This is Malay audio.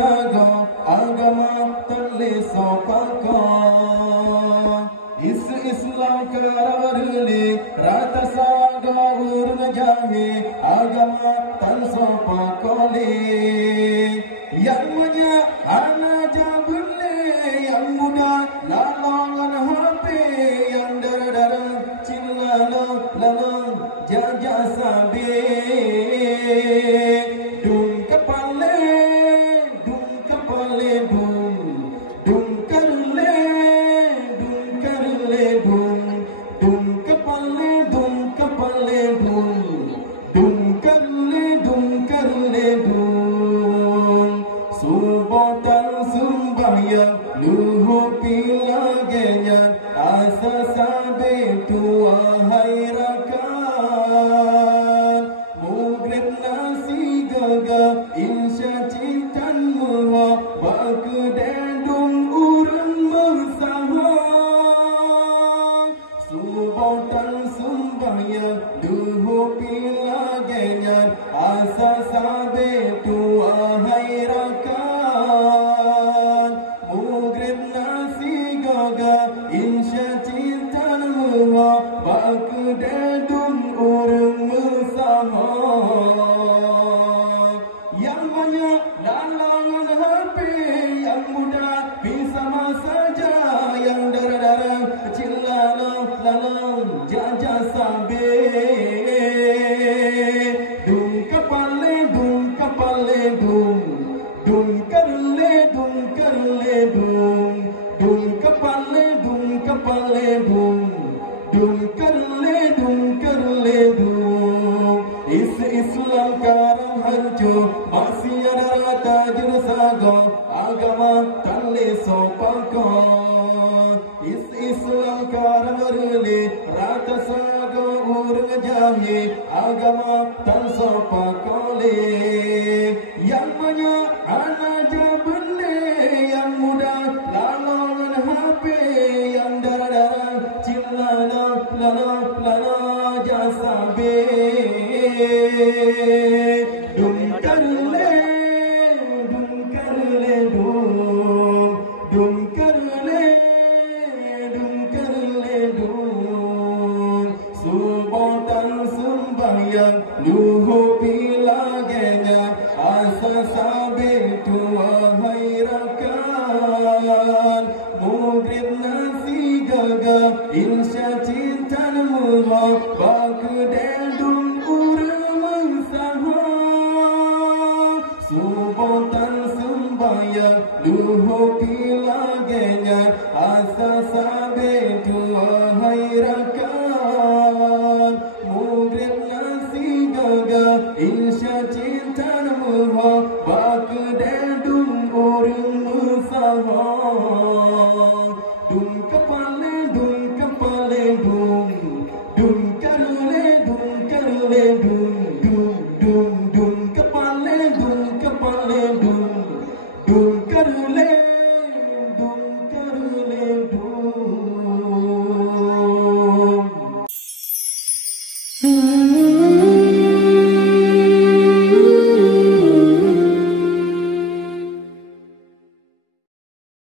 agama terlis sopako Islam kararli rata saga urna jahe agama tan sopakoli yang munya ana jabulle yang muda lalongan hape yang dara cilala lala jaja sabe dum kapale Subatan sembahyang luhur pilagenya asa sabe tua hai rakan mugrib nasi gaga insya cintan muha bakudendung urang bersama Subatan sembahyang luhur pilagenya asa sabe tua hai rakan mugrib nasi gaga insya cintan muha bakudendung urang bersama yang banyak dalangan HP yang muda bersama saja yang dara-dara kecil lalang jaja sabe dum kapale dum karle dum kapale dum karle dum Islam karam hancur masih ada tajur saga agama tanle sopako Islam karam berli rata saga urang jahe agama tan sopakole yang banyak anak jabele yang muda lalongan HP yang dara cilala lala jasabe dum karle Subatan sembahyang luhur pilagenya asa